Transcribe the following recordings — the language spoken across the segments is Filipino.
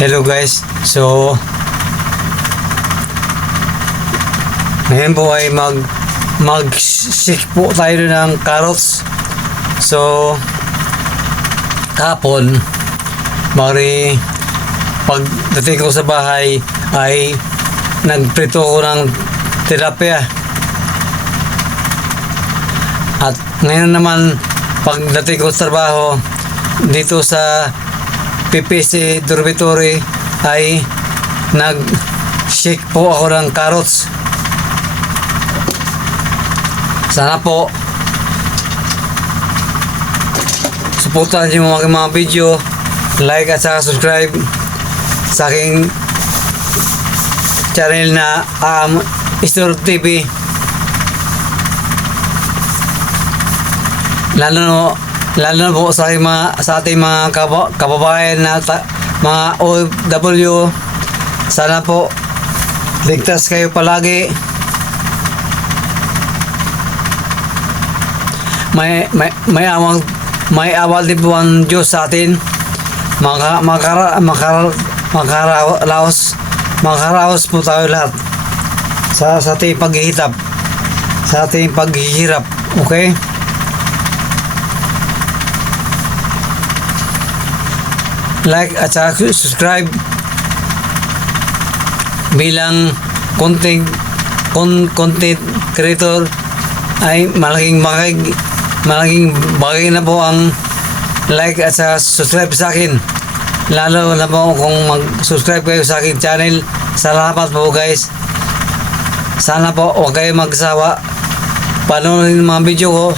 Hello guys, so ngayon po ay mag-shake po tayo ng carrots. So kahapon pagdating ko sa bahay ay nagprito ko ng tilapia. At ngayon naman pagdating ko sa trabaho dito sa PPC Dormitory ay nag-shake po ako ng carrots. Sana po supportan niyo mga video, like at saka subscribe sa aking channel na Istor TV. Lalo na po sa ating mga kababayan na mga OFW, sana po ligtas kayo palagi. May awal din po ang Diyos sa atin. Makaraos po tayo lahat sa ating paghihirap, okay? Like at saka subscribe. Bilang content creator ay malaking bagay na po ang like at saka subscribe sa akin, lalo na po kung mag-subscribe kayo sa akin channel. Salamat po guys. Sana po huwag kayo magsawa panoorin mga video ko.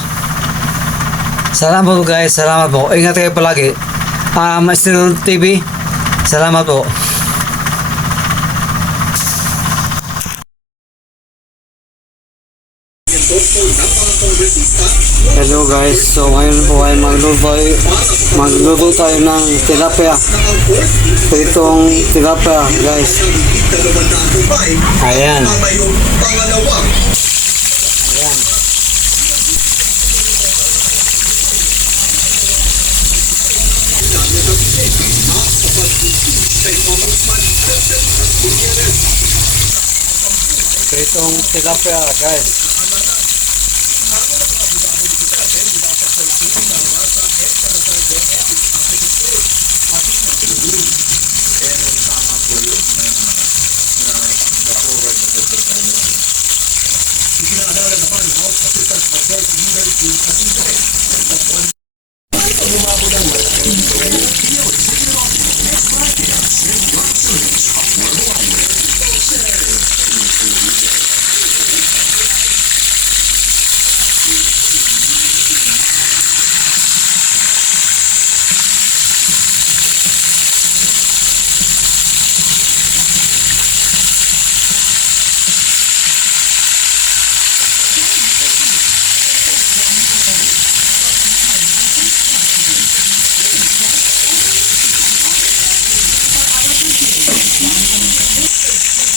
Salamat po guys, salamat po, ingat kayo palagi. Istor TV, salamat po. Hello guys, so ngayon po ay magluto tayo ng tilapia, pritong tilapia guys. Ayan. Pritong tilapia guys.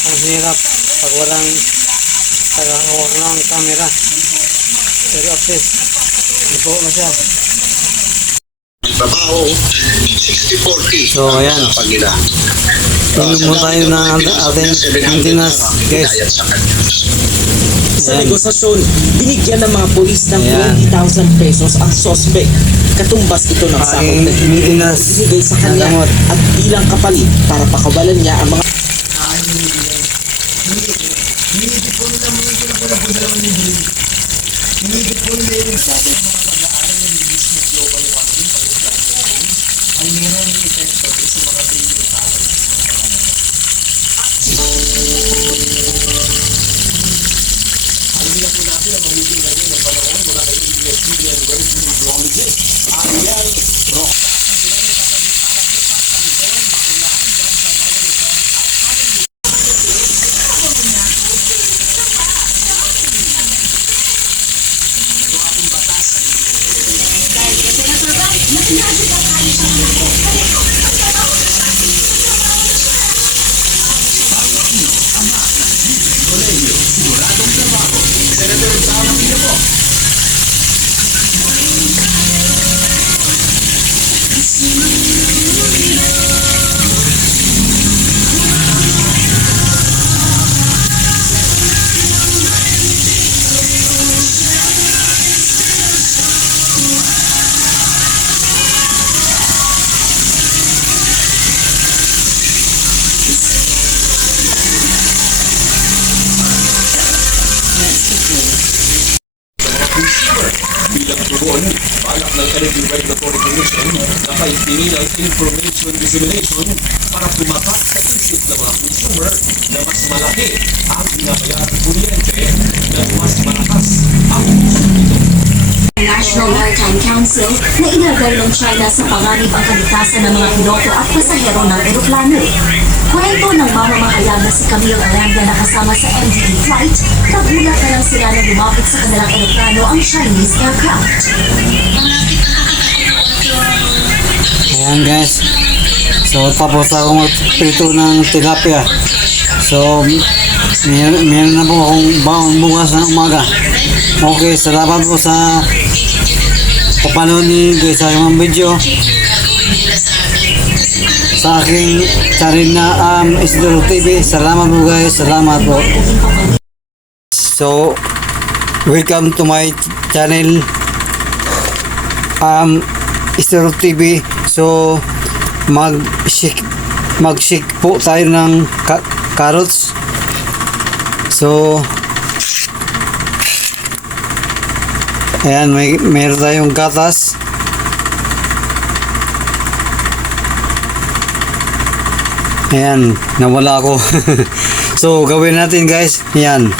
Ang hirap pag walang tagahawak ng camera, pero at least ito na siya. Trabaho 60-40. So ayan, inom mo tayo ng ating maintenance guys. Sa negosasyon, binigyan ng mga polis ng 20,000 pesos ang suspect. Katumbas ito ng sakot na binigay sa kanya at bilang kapalit para pakawalan niya ang mga Kapay criminal information dissemination para tumatak sa isip ng mga consumer na mas malaki ang binabayarang kuryente na mas malakas ang konsumido. National Maritime Council na inagay ng China sa panganib ang kaligtasan ng mga piloto at pasahero ng eroplano. Kwento ng mamamahayag na si Camille Aranda na kasama sa MDE flight, nagulat na lang sila na lumapit sa kanilang eroplano ang Chinese aircraft. Ayan guys. So tapos ako magprito ng tilapia. So meron na po akong baon bukas ng umaga. Okay, salamat po sa kapanood ni guys sa aking video. Sa aking channel na Isidoro TV. Salamat po guys. Salamat po. So welcome to my channel Isidoro TV. So mag-shake po tayo ng carrots. So ayan, meron tayong gatas. Ayan, nawala ako. So gawin natin guys. Ayan.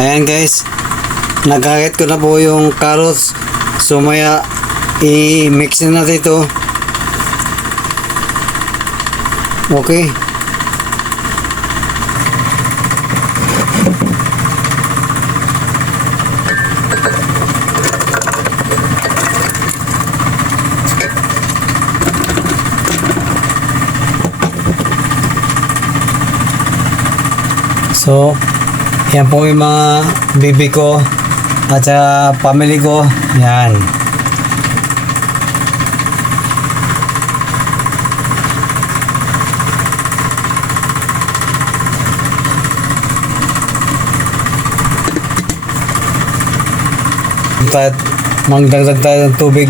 Ayan guys, nagkakit ko na po yung carrots. So maya i-mix na natin ito. Okay. So yan po yung mga bibi ko at sa family ko. Yan. Magdagdag tayo ng tubig.